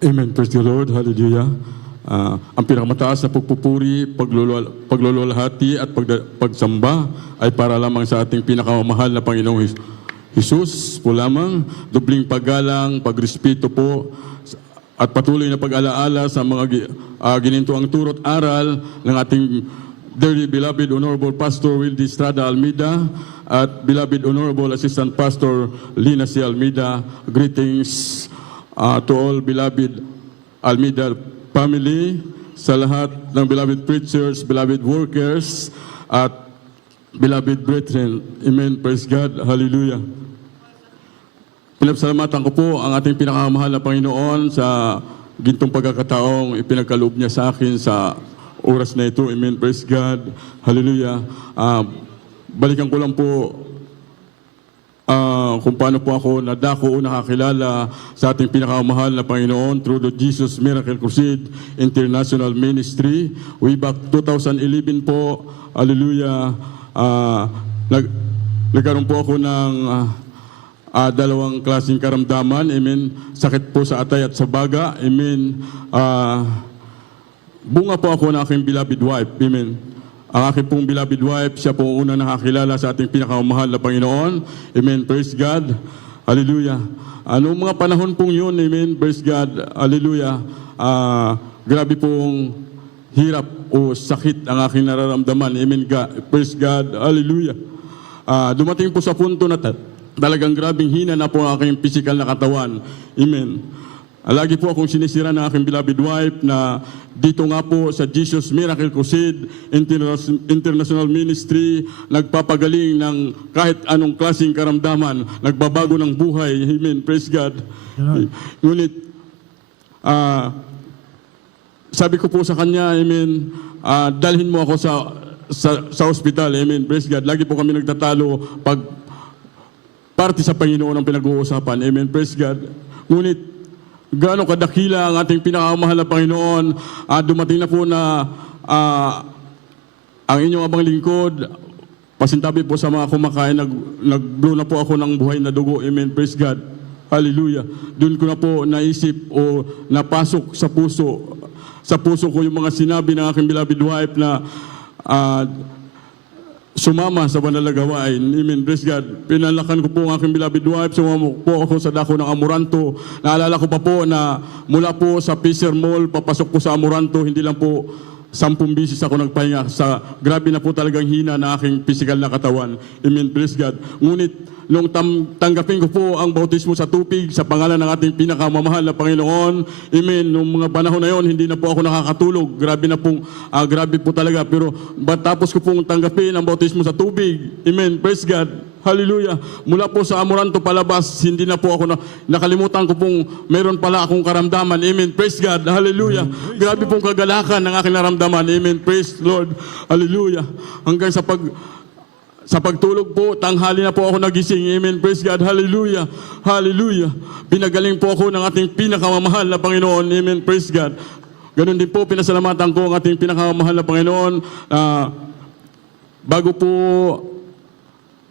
Amen. Praise the Lord. Hallelujah. Ang pinakamataas na pagpupuri, paglululhati at pagsamba ay para lamang sa ating pinakamamahal na Panginoong Jesus po lamang. Dubling paggalang, pagrespeto po at patuloy na pag-alaala sa mga ginintuang turot aral ng ating dearly beloved Honorable Pastor Wildy Estrada Almeida at beloved Honorable Assistant Pastor Lina C. Almeida. Greetings to all beloved Almeida family, sa lahat ng beloved preachers, beloved workers, at beloved brethren. Amen. Praise God. Hallelujah. Pinasalamatan ko po ang ating pinakamahal na Panginoon sa gintong pagkakataong ipinagkaloob niya sa akin sa oras na ito. Amen. Praise God. Hallelujah. Balikan ko lang po kung paano po ako nadako o nakakilala sa ating pinakamahal na Panginoon through the Jesus Miracle Crusade International Ministry. Way back 2011 po, hallelujah, nagkaroon po ako ng dalawang klaseng karamdaman, amen, sakit po sa atay at sa baga, amen. Bunga po ako ng aking beloved wife, amen. Ang aking pong beloved wife, siya po unang nakakilala sa ating pinakamahal na Panginoon. Amen. Praise God. Hallelujah. Noong mga panahon pong yun, amen. Praise God. Hallelujah. Grabe pong hirap o sakit ang aking nararamdaman. Amen. God. Praise God. Hallelujah. Dumating po sa punto na talagang grabing hina na po ang aking physical na katawan. Amen. Lagi po akong sinisira ng aking beloved wife na dito nga po sa Jesus Miracle Crusade International Ministry, nagpapagaling ng kahit anong klaseng karamdaman, nagbabago ng buhay. Amen. Praise God. Ngunit, sabi ko po sa kanya, amen, dalhin mo ako sa hospital. Amen. Praise God. Lagi po kami nagtatalo pag parte sa Panginoon ang pinag-uusapan. Amen. Praise God. Ngunit, gaano kadakila ang ating pinakamahal na Panginoon, dumating na po na ang inyong abang lingkod, pasintabi po sa mga kumakain, nag-blow na po ako ng buhay na dugo. Amen. Praise God. Hallelujah. Doon ko na po naisip o napasok sa puso ko yung mga sinabi ng aking beloved wife na sumama sa banal na gawain. Amen. Praise God. Pinalakan ko po ang aking beloved wife. Sumama po ako sa dako ng Amoranto. Naalala ko pa po na mula po sa Fisher Mall, papasok po sa Amoranto, hindi lang po 10 bisis ako nagpahinga. Grabe na po talagang hina na aking physical na katawan. Amen. Praise God. Ngunit, nung tanggapin ko po ang bautismo sa tubig sa pangalan ng ating pinakamamahal na Panginoon, amen, nung mga panahon na yon, hindi na po ako nakakatulog. Grabe po talaga. Pero tapos ko pong tanggapin ang bautismo sa tubig, amen, praise God, hallelujah. Mula po sa Amoranto palabas, hindi na po ako nakalimutan ko pong meron pala akong karamdaman, amen, praise God, hallelujah. Grabe pong kagalakan ng aking naramdaman, amen, praise Lord, hallelujah. Hanggang sa pagtulog po, tanghali na po ako nagising. Amen. Praise God. Hallelujah. Hallelujah. Pinagaling po ako ng ating pinakamamahal na Panginoon. Amen. Praise God. Ganon din po, pinasalamatan ko ang ating pinakamamahal na Panginoon. Bago po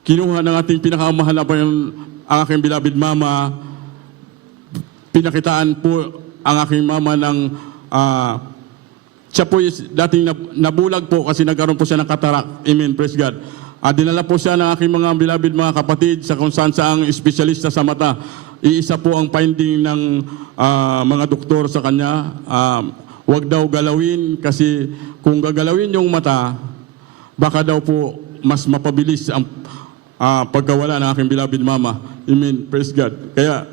kinuha ng ating pinakamamahal na Panginoon ang aking beloved mama, pinakitaan po ang aking mama ng siya po dating nabulag po kasi nagkaroon po siya ng katarak. Amen. Praise God. Dinala po siya ng aking mga beloved mga kapatid sa kung saan saang espesyalista sa mata. Iisa po ang finding ng mga doktor sa kanya. Huwag daw galawin kasi kung gagalawin yung mata, baka daw po mas mapabilis ang pagkawala ng aking beloved mama. Amen. Praise God. Kaya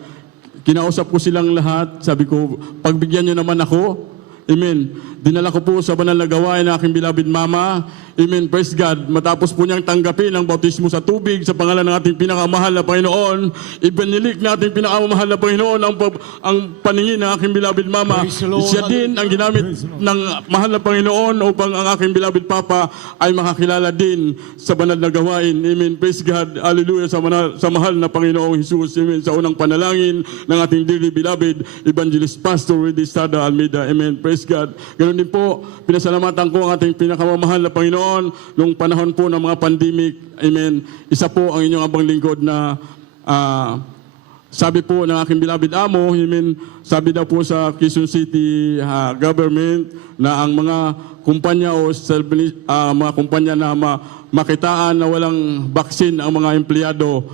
kinausap ko silang lahat. Sabi ko, pagbigyan nyo naman ako. Amen. Dinala ko po sa banal na gawain ng aking beloved mama. Amen. Praise God. Matapos po niyang tanggapin ang bautismo sa tubig sa pangalan ng ating pinakamahal na Panginoon, ibinilik na ating pinakamahal na Panginoon ang paningin ng aking beloved mama. Siya din ang ginamit ng mahal na Panginoon upang ang aking beloved papa ay makakilala din sa banal na gawain. Amen. Praise God. Hallelujah sa mahal na Panginoong Jesus. Amen. Sa unang panalangin ng ating dearly beloved Evangelist Pastor Wildy Estrada Almeida. Amen. Praise God. Ganoon din po, pinasalamatan ko ang ating pinakamamahal na Panginoon nung panahon po ng mga pandemic. Amen. Isa po ang inyong abang lingkod na sabi po ng aking beloved amo, sabi daw po sa Quezon City government na ang mga kumpanya o mga kumpanya na makitaan na walang baksin ang mga empleyado,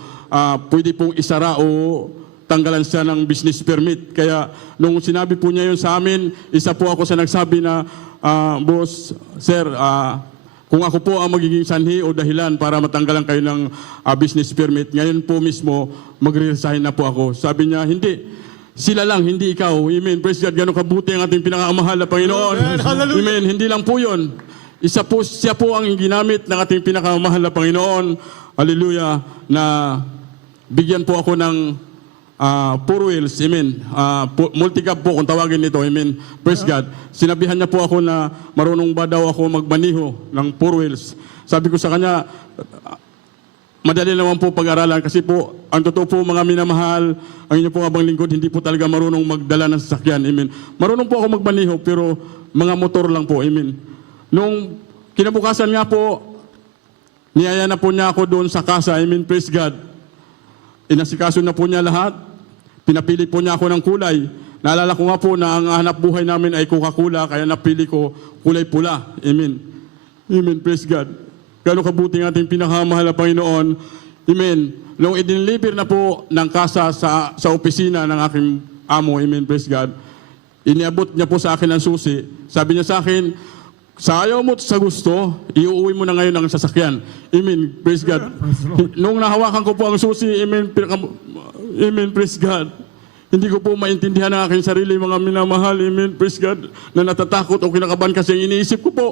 pwede pong isara o tanggalan siya ng business permit. Kaya nung sinabi po niya yun sa amin, isa po ako sa nagsabi na, boss, sir, kung ako po ang magiging sanhi o dahilan para matanggalan kayo ng business permit, ngayon po mismo magre-resign na po ako. Sabi niya, hindi. Sila lang, hindi ikaw. Amen. Praise God. Gano'ng kabuti ang ating pinakamahal na Panginoon. Amen. Hindi lang po yun. Siya po ang ginamit ng ating pinakamahal na Panginoon. Hallelujah. Na bigyan po ako ng Four Wheels, amen. Multicab po kung tawagin nito, amen. Praise God. Sinabihan niya po ako na marunong ba daw ako magbaniho ng Four Wheels. Sabi ko sa kanya, madali naman po pag-aralan kasi po, ang totoo po mga minamahal, ang inyo po abang lingkod, hindi po talaga marunong magdala ng sasakyan, amen. Marunong po ako magbaniho, pero mga motor lang po, amen. Nung kinabukasan nga po, niyaya na po niya ako doon sa kasa, amen. Praise God. Inasikaso na po niya lahat. Pinapili po niya ako ng kulay. Naalala ko nga po na ang hanap buhay namin ay Coca-Cola, kaya napili ko kulay pula. Amen. Amen. Praise God. Gano'ng kabuti ng ating pinakamahal na Panginoon. Amen. Nung i-deliver na po ng kasa sa opisina ng aking amo, amen. Praise God. Iniabot niya po sa akin ang susi. Sabi niya sa akin, sa ayaw mo sa gusto, iuwi mo na ngayon ang sasakyan. Amen. Praise God. Nung nahawakan ko po ang susi, amen. Amen. Praise God. Hindi ko po maintindihan ang aking sarili, mga minamahal. Amen. Praise God. Na natatakot o kinakabahan kasi iniisip ko po,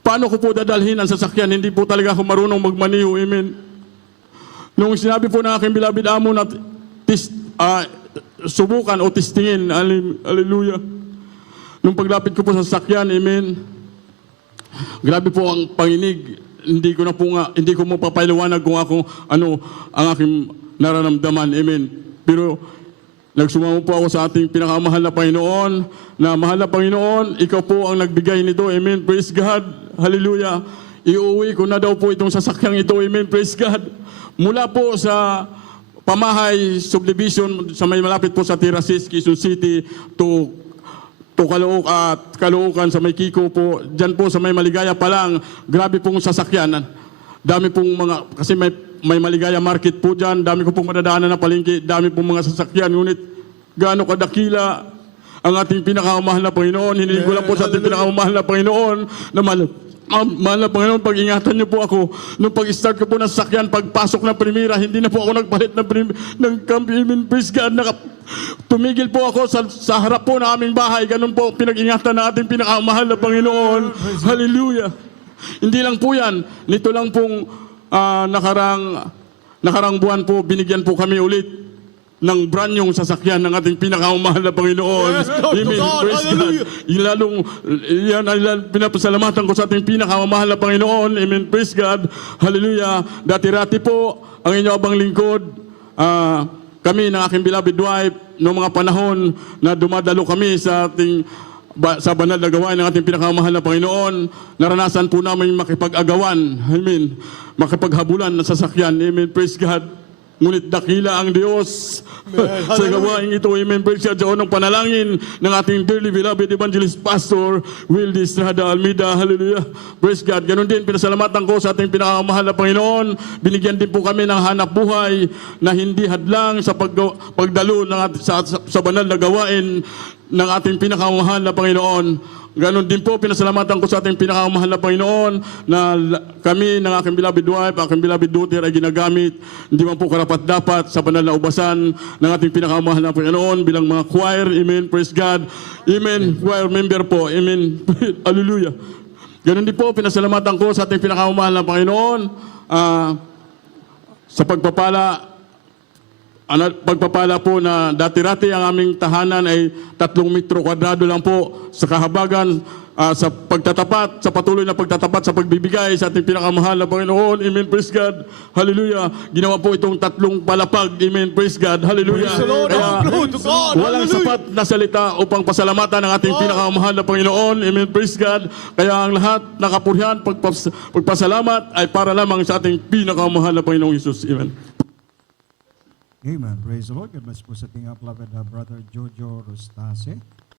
paano ko po dadalhin ang sasakyan? Hindi po talaga ako marunong magmaniho. Amen. Nung sinabi po ng aking beloved amo na subukan o testingin, hallelujah. Nung paglapit ko po sa sasakyan, amen. Grabe po ang panginig. Hindi ko mo papaliwanag kung ano ang aking nararamdaman. Amen. Pero nagsumamo po ako sa ating pinakamahal na Panginoon, na mahal na Panginoon, ikaw po ang nagbigay nito. Amen. Praise God. Hallelujah. Iuwi ko na daw po itong sasakyang ito. Amen. Praise God. Mula po sa Pamahay Subdivision, sa may malapit po sa Tirasis, Quezon City, to Caloocan sa may Kiko po, dyan po sa may Maligaya pa lang, grabe pong sasakyan. Dami pong kasi may Maligaya market po dyan, dami ko pong madadaanan na palengke, dami pong mga sasakyan. Ngunit gaano kadakila ang ating pinakamahal na Panginoon. Hindi ko lang po sa ating pinakamahal na Panginoon na mahal na Panginoon, pag-ingatan niyo po ako. Nung pag-start ko po ng sasakyan, pagpasok ng primera, hindi na po ako nagpalit ng Amen. Praise God. Tumigil po ako sa harap po ng aming bahay. Ganun po pinag-ingatan ng ating pinakamahal na Panginoon. Hallelujah. Hindi lang po yan. Nito lang pong nakarang buwan po, binigyan po kami ulit ng brand yung sasakyan ng ating pinakamahal na Panginoon. Yes, Lord, Amen. God, Praise God. Yan ay pinapasalamatan ko sa ating pinakamahal na Panginoon. Amen. Praise God. Hallelujah. Dati-rati po, ang inyo abang lingkod, kami ng aking beloved wife, noong mga panahon na dumadalo kami sa banal na gawain ng ating pinakamahal na Panginoon, naranasan po namin makipag-agawan. Amen. Makipaghabulan na sasakyan. Amen. Praise God. Ngunit dakila ang Diyos sa gawain ito. Amen. Praise God. Sa unang panalangin ng ating dearly beloved evangelist pastor, Wildy Estrada Almeida. Hallelujah. Praise God. Ganon din, pinasalamatan ko sa ating pinakamahal na Panginoon. Binigyan din po kami ng hanap buhay na hindi hadlang sa pagdalo sa banal na gawain ng ating pinakamahal na Panginoon. Ganon din po, pinasalamatan ko sa ating pinakamahal na Panginoon na kami ng aking beloved wife, aking beloved daughter ay ginagamit, hindi man po karapat-dapat sa banal na ubasan ng ating pinakamahal na Panginoon bilang mga choir. Amen. Praise God. Amen. Choir member po. Amen. Hallelujah. Ganon din po, pinasalamatan ko sa ating pinakamahal na Panginoon sa pagpapala po na dati-rati ang aming tahanan ay 3 metro kwadrado lang po sa kahabagan, sa pagtatapat, sa patuloy na pagtatapat sa pagbibigay sa ating pinakamahal na Panginoon. Amen. Praise God. Hallelujah. Ginawa po itong 3 palapag. Amen. Praise God. Hallelujah. Praise the Lord. Kaya, Glory to God. walang Hallelujah. sapat na salita upang pasalamatan ang ating pinakamahal na Panginoon. Amen. Praise God. Kaya ang lahat na kapurihan, pagpasalamat ay para lamang sa ating pinakamahal na Panginoong Jesus. Amen. Amen. Praise the Lord. God bless po sa ating beloved brother Jojo Rostase.